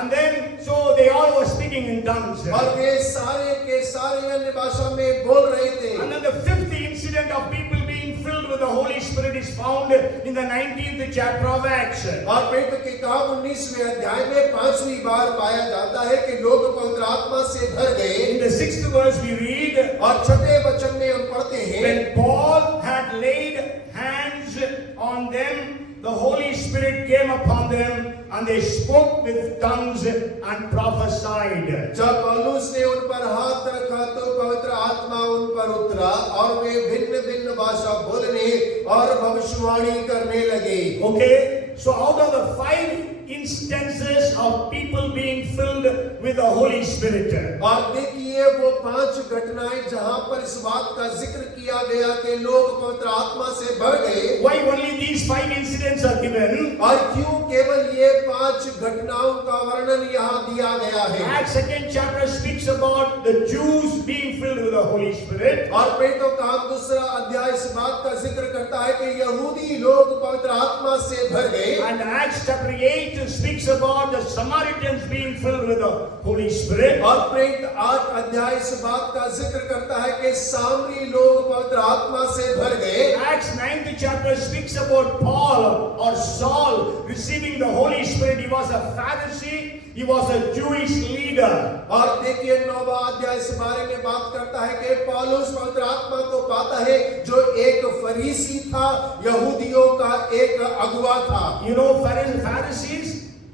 And then, so they all were speaking in tongues. और वे सारे के सारे अन्य भाषा में बोल रहे थे। And then the 5th incident of people being filled with the Holy Spirit is found in the 19th chapter of Acts. और पेट के काम 19वें अध्याय में 5वीं बार पाया जाता है कि लोग पवित्र आत्मा से भर गए। In the 6th verse we read, और 6वें वचन में हम पढ़ते हैं, when Paul had laid hands on them, the Holy Spirit came upon them, and they spoke with tongues and prophesied. जब पौलुस ने उन पर हाथ रखा तो पवित्र आत्मा उन पर उतरा और वे भिन्न भिन्न भाषा बोलने और भविष्यवाणी करने लगे। Okay, so out of the 5 instances of people being filled with the Holy Spirit, और देखिए वो 5 घटनाएं जहां पर इस बात का जिक्र किया गया कि लोग पवित्र आत्मा से भर गए। why only these 5 incidents are given? और क्यों केवल ये 5 घटनाओं का वर्णन यहाँ दिया गया है? Acts 2nd chapter speaks about the Jews being filled with the Holy Spirit. और पेटों का 2रा अध्याय इस बात का जिक्र करता है कि यहूदी लोग पवित्र आत्मा से भर गए। And Acts chapter 8 speaks about the Samaritans being filled with the Holy Spirit. और प्रेरित 8 अध्याय इस बात का जिक्र करता है कि सामरी लोग पवित्र आत्मा से भर गए। Acts 9th chapter speaks about Paul or Saul receiving the Holy Spirit. He was a Pharisee, he was a Jewish leader. और देखिए 9वां अध्याय इस बारे में बात करता है कि पौलुस पवित्र आत्मा को पाता है जो एक फरीसी था, यहूदियों का एक अगुवा था। You know, Pharisees,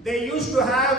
they used to have,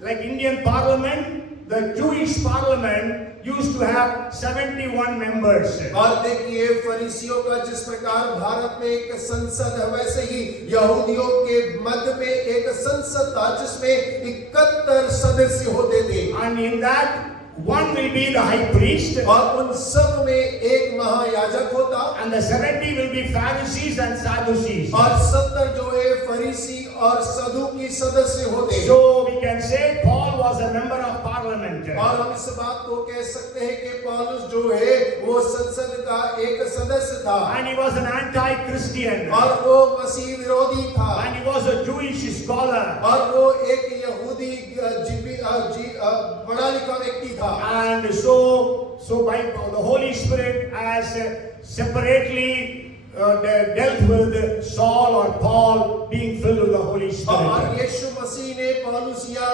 like Indian parliament, the Jewish parliament used to have 71 members. और देखिए फरीसियों का जिस प्रकार भारत में एक संसद है वैसे ही यहूदियों के मध्य में एक संसद था जिसमें 71 सदस्य होते थे। And in that, one will be the high priest, और उन सब में एक महायाजक होता, and the 70 will be Pharisees and Sadducees. और 70 जो है फरीसी और सदुकी सदस्य होते। So we can say Paul was a member of parliament. और हम इस बात को कह सकते हैं कि पौलुस जो है वो संसद का एक सदस्य था, And he was an anti-Christian. और वो मसीह विरोधी था, And he was a Jewish scholar. और वो एक यहूदी पढ़ा लिखा व्यक्ति था। And so by the Holy Spirit as separately dealt with Saul or Paul being filled with the Holy और Spirit. यीशु मसीह ने पौलुस या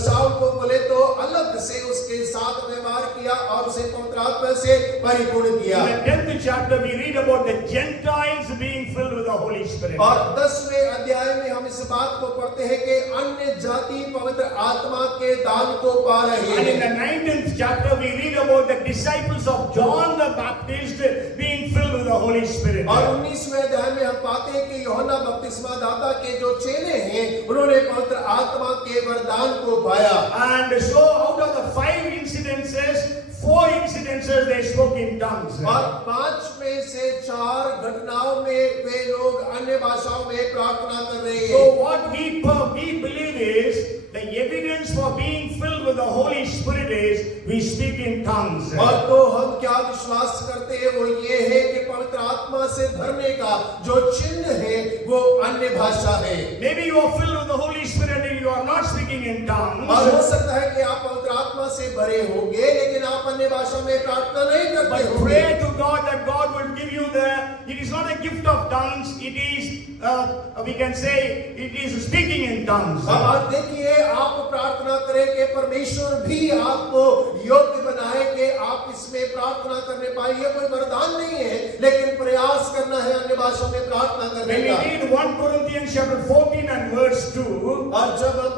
शाऊल को बोले तो अलग से उसके साथ व्यवहार किया और उसे पवित्र आत्मा से परिपूर्ण किया। In the 10th chapter we read about the Gentiles being filled with the Holy Spirit. और 10वें अध्याय में हम इस बात को पढ़ते हैं कि अन्य जाति पवित्र आत्मा के दान को पा रहे And in हैं। the 19th chapter we read about the disciples of John the Baptist being filled with the Holy Spirit. और 19वें अध्याय में हम पाते हैं कि यूहन्ना बपतिस्मा दाता के जो चेले हैं उन्होंने पवित्र आत्मा के वरदान को पाया। And so out of the 5 incidences, 4 incidences they spoke in tongues. और 5 में से 4 घटनाओं में वे लोग अन्य भाषाओं में प्रार्थना कर रहे So हैं। what we believe is the evidence for being filled with the Holy Spirit is we speak in tongues. और तो हम क्या विश्वास करते हैं वो ये है कि पवित्र आत्मा से भरने का जो चिन्ह है वो अन्य भाषा है। Maybe you are filled with the Holy Spirit and you are not speaking in tongues. और हो सकता है कि आप पवित्र आत्मा से भरे होंगे लेकिन आप अन्य भाषा में प्रार्थना नहीं करते But होंगे। pray to God that God will give you it is not a gift of tongues, it is we can say it is speaking in tongues. अब देखिए आप प्रार्थना करें कि परमेश्वर भी आपको योग्य बनाए कि आप इसमें प्रार्थना करने पाए। ये कोई वरदान नहीं है लेकिन प्रयास करना है अन्य भाषा में प्रार्थना करने When we का। read 1 Corinthians chapter 14 and verse 2, और जब हम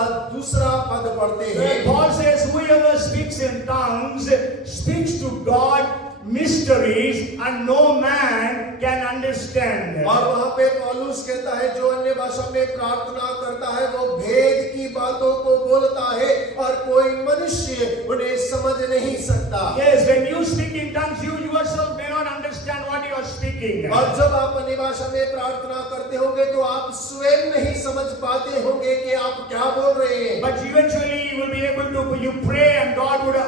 साथ दूसरा पद पढ़ते हैं। Paul says, whoever speaks in tongues speaks to God mysteries and no man can understand. और वहां पे पौलुस कहता है जो अन्य भाषा में प्रार्थना करता है वो भेद की बातों को बोलता है और कोई मनुष्य उन्हें समझ नहीं सकता। Yes, when you speak in tongues, you yourself may not understand what you are speaking. और जब आप अन्य भाषा में प्रार्थना करते होंगे तो आप स्वयं नहीं समझ पाते होंगे कि आप क्या बोल रहे हैं। But eventually you will be able to, you pray and God would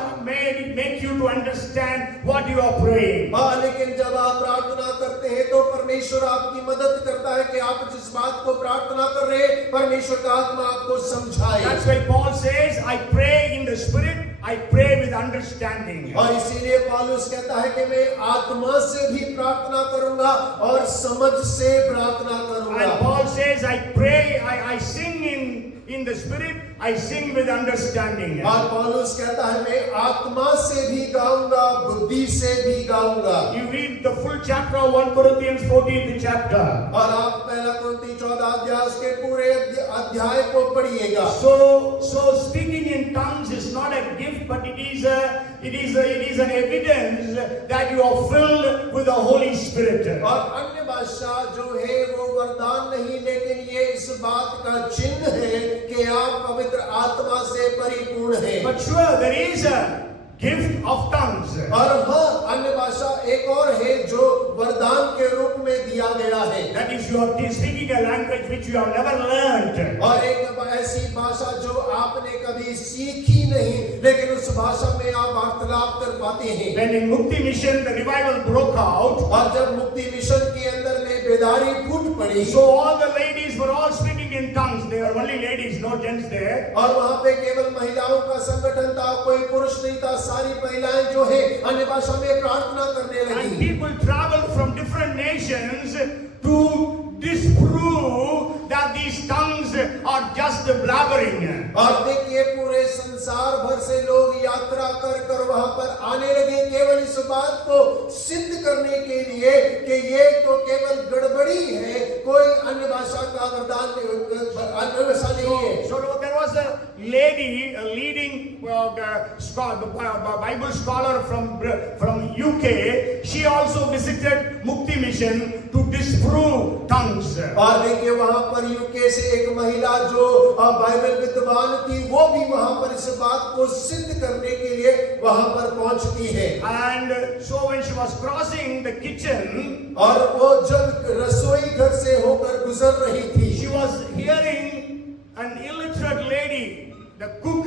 make you to understand what you are praying. हाँ, लेकिन जब आप प्रार्थना करते हैं तो परमेश्वर आपकी मदद करता है कि आप जिस बात को प्रार्थना कर रहे हैं परमेश्वर का आत्मा आपको समझाए। That's why Paul says, I pray in the spirit, I pray with understanding. और इसीलिए पौलुस कहता है कि मैं आत्मा से भी प्रार्थना करूंगा और समझ से प्रार्थना करूंगा। And Paul says, I pray, I sing in the spirit, I sing with understanding. और पौलुस कहता है मैं आत्मा से भी गाऊंगा बुद्धि से भी गाऊंगा। You read the full chapter of 1 Corinthians 14th chapter. और आप पहला कुरिन्थी 14 अध्याय उसके पूरे अध्याय को पढ़िएगा। So speaking in tongues is not a gift, but it is an evidence that you are filled with the Holy Spirit. और अन्य भाषा जो है वो वरदान नहीं लेकिन ये इस बात का चिन्ह है कि आप पवित्र आत्मा से परिपूर्ण हैं। But sure, there is a gift of tongues. और हाँ, अन्य भाषा एक और है जो वरदान के रूप में दिया गया है। That is, you are speaking a language which you have never learned. और एक ऐसी भाषा जो आपने कभी सीखी नहीं लेकिन उस भाषा में आप वार्तालाप कर पाते हैं। When in Mukti Mission the revival broke out, और जब मुक्ति मिशन के अंदर में बेदारी फूट पड़ी, so all the ladies were all speaking in tongues. They were only ladies, no gents there. और वहाँ पे केवल महिलाओं का संगठन था, कोई पुरुष नहीं था, सारी महिलाएं जो है अन्य भाषा में प्रार्थना करने And लगी। people traveled from different nations to disprove that these tongues are just blabbering. और देखिए पूरे संसार भर से लोग यात्रा कर कर वहां पर आने लगे केवल इस बात को सिद्ध करने के लिए कि ये तो केवल गड़बड़ी है, कोई अन्य भाषा का वरदान अन्य भाषा नहीं है। So there was a lady, a leading Bible scholar from UK. She also visited Mukti Mission to disprove tongues. और देखिए वहां पर यूके से एक महिला जो बाइबल विद्वान थी वो भी वहां पर इस बात को सिद्ध करने के लिए वहां पर पहुंच चुकी है। And so when she was crossing the kitchen, और वो जब रसोई घर से होकर गुजर रही थी, she was hearing an illiterate lady, the cook.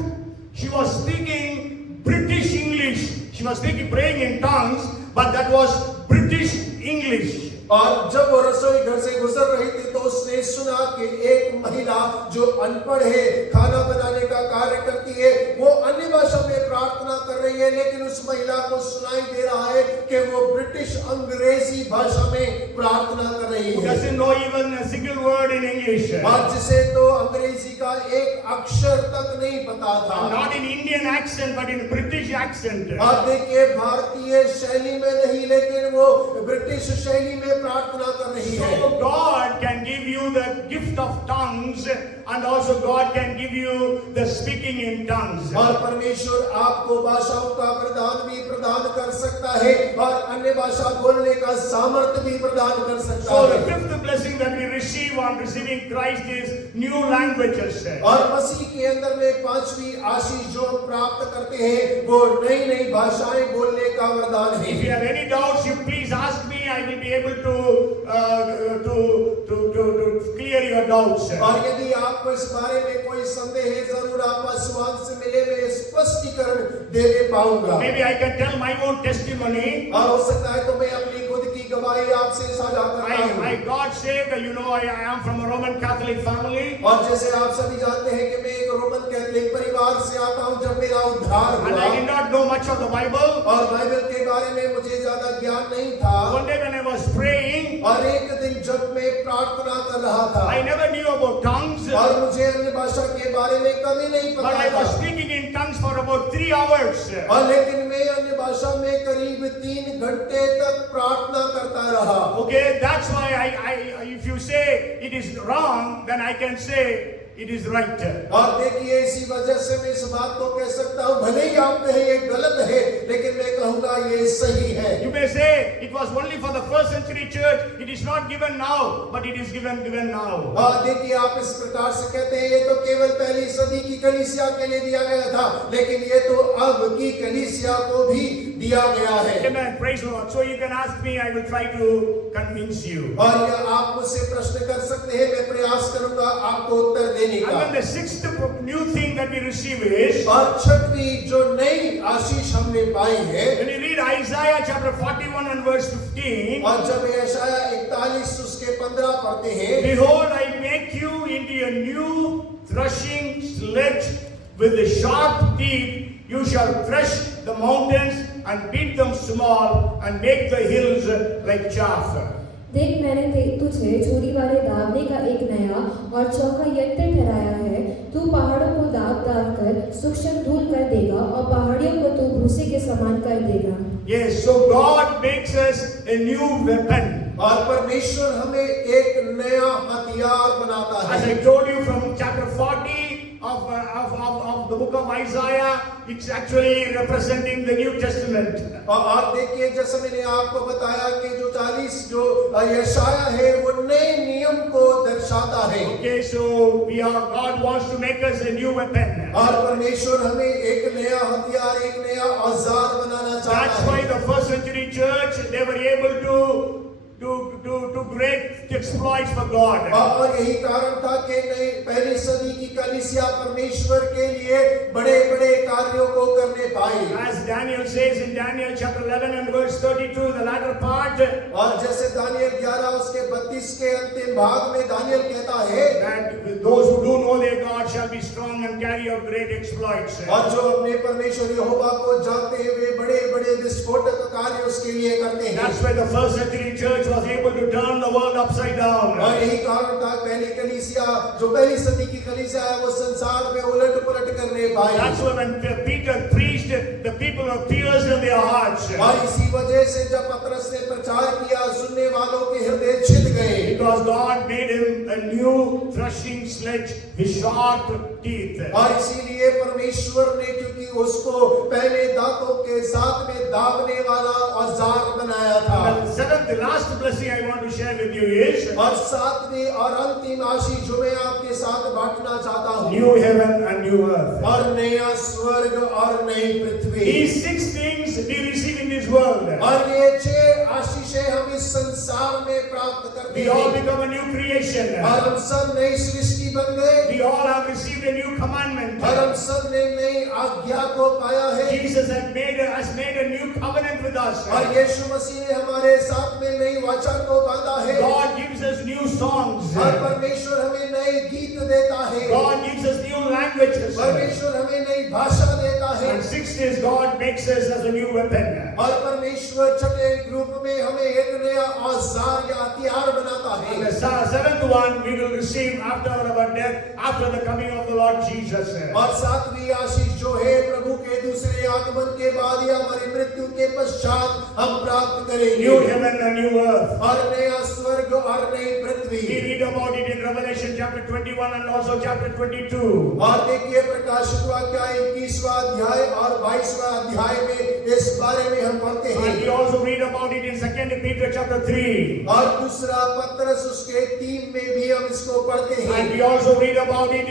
She was speaking British English. She was praying in tongues, but that was British English. और जब वो रसोई घर से गुजर रही थी तो उसने सुना कि एक महिला जो अनपढ़ है, खाना बनाने का कार्य करती है, वो अन्य भाषा में प्रार्थना कर रही है, लेकिन उस महिला को सुनाई दे रहा है कि वो ब्रिटिश अंग्रेजी भाषा में प्रार्थना कर रही है। Doesn't know even a single word in English. और जिसे तो अंग्रेजी का एक अक्षर तक नहीं पता था। Not in Indian accent, but in British accent. और देखिए भारतीय शैली में नहीं लेकिन वो ब्रिटिश शैली में प्रार्थना कर रही है। So God can give you the gift of tongues, and also God can give you the speaking in tongues. और परमेश्वर आपको भाषाओं का प्रदान भी प्रदान कर सकता है और अन्य भाषा बोलने का सामर्थ्य भी प्रदान कर सकता So the है। fifth blessing that we receive on receiving Christ is new languages. और मसीह के अंदर में पांचवी आशीष जो हम प्राप्त करते हैं वो नई नई भाषाएं बोलने का वरदान If है। you have any doubts, you please ask me. I will be able to clear your doubts. और यदि आपको इस बारे में कोई संदेह है जरूर आप आसमान से मिले मैं स्पष्टीकरण दे पाऊंगा। Maybe I can tell my own testimony. और हो सकता है तो मैं अपनी खुद की गवाही आपसे साझा करता हूँ। I got saved. You know, I am from a Roman Catholic family. और जैसे आप सभी जानते हैं कि मैं एक रोमन कैथोलिक परिवार से आता हूँ। जब मेरा उद्धार And I did हुआ not know much of the Bible. और बाइबल के बारे में मुझे ज्यादा ज्ञान नहीं था। One day when I was praying, और एक दिन जब मैं प्रार्थना कर रहा था I never knew about tongues, और मुझे अन्य भाषा के बारे में कभी नहीं but I पता was था। speaking in tongues for about 3 hours. और लेकिन मैं अन्य भाषा में करीब 3 घंटे तक प्रार्थना करता रहा। Okay, that's why if you say it is wrong, then I can say it is right. और देखिए इसी वजह से मैं इस बात को कह सकता हूँ, भले ही आप कहें ये गलत है, लेकिन मैं कहूँगा ये सही है। You may say it was only for the first century church. It is not given now, but it is given now. देखिए आप इस प्रकार से कहते हैं ये तो केवल पहली सदी की कलीसिया के लिए दिया गया था, लेकिन ये तो अब की कलीसिया को भी दिया गया है। Amen. Praise the Lord. So you can ask me, I will try to convince you. और ये आप मुझसे प्रश्न कर सकते हैं, मैं प्रयास करूंगा आपको उत्तर देने And का। then the sixth new thing that we receive is, और छठवीं जो नई आशीष हमने पाई है, when you read Isaiah chapter 41 and verse 15, और जब यशाया 41 उसके 15 पढ़ते हैं, behold, I make you into a new threshing sledge with the sharp teeth. You shall thresh the mountains and beat them small and make the hills like chaff. देख मैंने तुझे छुरी वाले दावने का एक नया और चौका यंत्र ठहराया है। तू पहाड़ों को दाब दाब कर सूक्ष्म धूल कर देगा और पहाड़ियों को तू भूसे के समान कर देगा। Yes, so God makes us a new weapon. और परमेश्वर हमें एक नया हथियार बनाता As है। I told you from chapter 40 of the book of Isaiah, it's actually representing the New Testament. और देखिए जैसा मैंने आपको बताया कि जो 40 जो यशाया है वो नए नियम को दर्शाता है। Okay, so God wants to make us a new weapon. और परमेश्वर हमें एक नया हथियार, एक नया औजार बनाना चाहता That's है। why the first century church, they were able to great exploits for God. और यही कारण था कि नई पहली सदी की कलीसिया परमेश्वर के लिए बड़े-बड़े कार्यों को करने पाई। As Daniel says in Daniel chapter 11 and verse 32, the latter part, और जैसे दानियल 11 उसके 32 के अंतिम भाग में दानियल कहता है that those who do know their God shall be strong and carry out great exploits. और जो अपने परमेश्वर यहोवा को जानते हैं वे बड़े-बड़े विस्फोटक कार्य उसके लिए करते हैं। That's why the first century church was able to turn the world upside down. और यही कारण था पहली कलीसिया जो पहली सदी की कलीसिया है वो संसार में उलट-पुलट करने पाई। That's why when Peter preached, the people were pierced in their hearts. और इसी वजह से जब पतरस ने प्रचार किया सुनने वालों के हृदय छिद गए। Because God made him a new threshing sledge with sharp teeth. और इसीलिए परमेश्वर ने क्योंकि उसको पहले दांतों के साथ में दाबने वाला औजार बनाया था। And the seventh, last blessing I want to share with you is और सातवीं और अंतिम आशीष जो मैं आपके साथ बांटना चाहता हूँ, new heaven and new earth. और नया स्वर्ग और नई पृथ्वी। These 6 things we receive in this world. और ये 6 आशीषें हम इस संसार में प्राप्त करते We all हैं। become a new creation. और हम सब नई सृष्टि बन गए। We all have received a new commandment. और हम सब ने नई आज्ञा को पाया है। Jesus has made a new covenant with us. और यीशु मसीह ने हमारे साथ में नई वाचा को बांधा है। God gives us new songs. और परमेश्वर हमें नए गीत देता है। God gives us new languages. परमेश्वर हमें नई भाषा देता है। And 6th is God makes us as a new weapon. और परमेश्वर छठे रूप में हमें एक नया औजार या हथियार बनाता है। And the 7th one we will receive after our death, after the coming of the Lord Jesus. और सातवीं आशीष जो है प्रभु के दूसरे आगमन के बाद या हमारी मृत्यु के पश्चात हम प्राप्त करेंगे। New heaven and new earth. और नया स्वर्ग और नई पृथ्वी। We read about it in Revelation chapter 21 and also chapter 22. और देखिए प्रकाशित वाक्य 21वां अध्याय और 22वां अध्याय में इस बारे में हम पढ़ते हैं। And we also read about it in 2 Peter chapter 3. और दूसरा पत्रस उसके 3 में भी हम इसको पढ़ते हैं। And we also read about it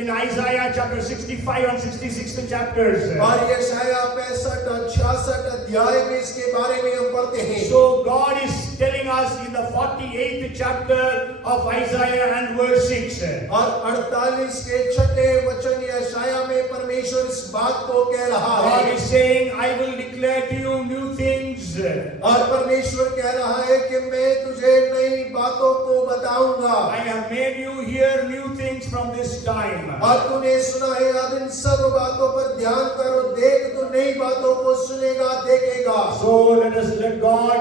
in Isaiah chapter 65 and 66 chapters. और यशाया 65 और 66 अध्याय में इसके बारे में हम पढ़ते हैं। So God is telling us in the 48th chapter of Isaiah and verse 6. और 48 के 6 वचन यशाया में परमेश्वर इस बात को कह रहा God है। is saying, I will declare to you new things. और परमेश्वर कह रहा है कि मैं तुझे नई बातों को बताऊंगा। I have made you hear new things from this time. और तूने सुना है अब इन सब बातों पर ध्यान करो, देख तो नई बातों को सुनेगा, देखेगा। So let God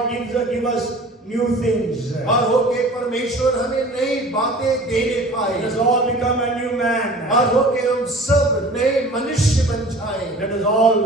give us new things. और हो के परमेश्वर हमें नई बातें देने पाए। Let us all become a new man. और हो के हम सब नए मनुष्य बन जाएं। Let us all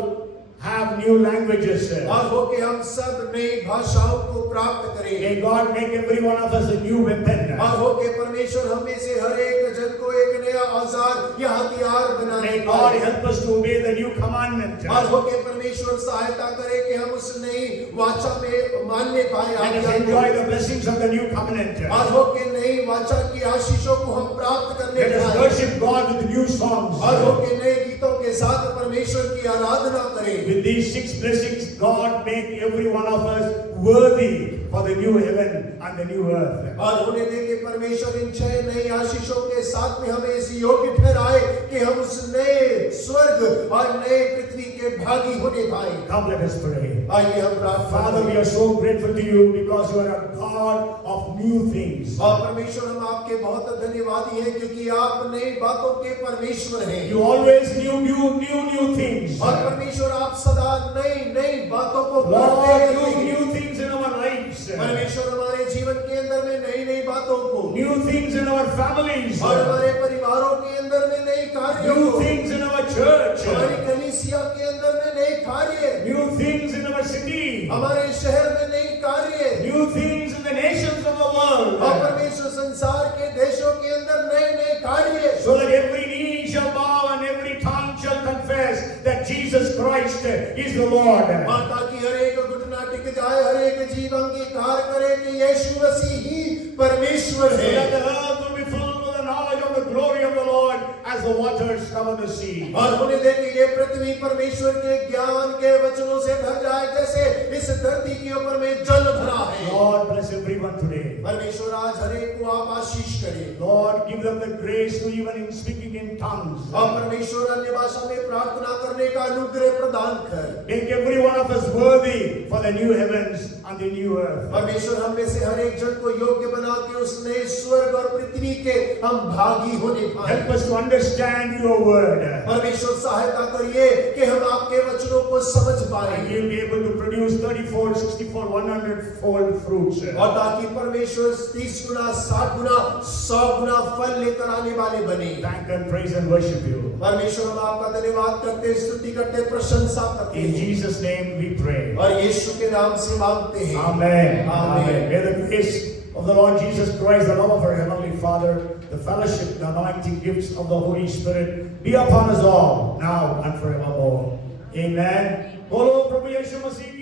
have new languages. और हो के हम सब नई भाषाओं को प्राप्त करें। May God make every one of us a new weapon. और हो के परमेश्वर हमें से हर एक जन को एक नया औजार या हथियार बनाने May God पाए। help us to obey the new commandment. और होके परमेश्वर सहायता करे कि हम उस नई वाचा में मानने पाए Let us आज्ञा को। enjoy the blessings of the new covenant. और होके नई वाचा की आशीषों को हम प्राप्त करने Let us पाए। worship God with new songs. और होके नए गीतों के साथ परमेश्वर की आराधना करें। With these 6 blessings, God make every one of us worthy for the new heaven and the new earth. और होने दे कि परमेश्वर इन 6 नई आशीषों के साथ में हमें इस योग्य ठहराए कि हम उस नए स्वर्ग और नए पृथ्वी के भागी होने पाए। Come, let us pray. आइए हम प्रार्थना Father, we करें। are so grateful to you because you are a God of new things. और परमेश्वर हम आपके बहुत धन्यवादी हैं क्योंकि आप नई बातों के परमेश्वर हैं। You always new things. और परमेश्वर आप सदा नई बातों को Lord, करते do हैं। new things in our lives. परमेश्वर हमारे जीवन के अंदर में नई बातों को, New things in our families. और हमारे परिवारों के अंदर में नए कार्यों New को, things in our church. हमारी कलीसिया के अंदर में नए कार्य, New things in our city. हमारे शहर में नए कार्य, New things in the nations of the world. और परमेश्वर संसार के देशों के अंदर नए कार्य, So that every knee shall bow and every tongue shall confess that Jesus Christ is the Lord. और ताकि हर एक घुटना टिक जाए, हर एक जीव अंगीकार करे कि यीशु मसीह ही परमेश्वर So है। that the earth will be filled with the knowledge of the glory of the Lord as the waters cover the sea. और होने दे कि ये पृथ्वी परमेश्वर के ज्ञान के वचनों से भर जाए जैसे इस धरती के ऊपर में जल भरा है। Lord, bless everyone today. परमेश्वर आज हर एक को आप आशीष करें। Lord, give them the grace to even in speaking in tongues. और परमेश्वर अन्य भाषा में प्रार्थना करने का अनुग्रह प्रदान कर। Make every one of us worthy for the new heavens and the new earth. परमेश्वर हम में से हर एक जन को योग्य बना के उस नए स्वर्ग और पृथ्वी के हम भागी होने पाए। Help us to understand your word. परमेश्वर सहायता करिए कि हम आपके वचनों को समझ पाए And we'll be able to produce 34, 64, 100 fold fruits. और ताकि परमेश्वर 30 गुना, 60 गुना, 100 गुना फल लेकर आने वाले बने। Thank and praise and worship you. परमेश्वर हम आपका धन्यवाद करते, स्तुति करते, प्रशंसा करते In हैं Jesus' name we pray. और यीशु के नाम से मांगते हैं। Amen. Amen. May the grace of the Lord Jesus Christ, the love of our Heavenly Father, the fellowship, the anointing gifts of the Holy Spirit be upon us all, now and forevermore. Amen. Bolo Prabhu Yeshu Masih ki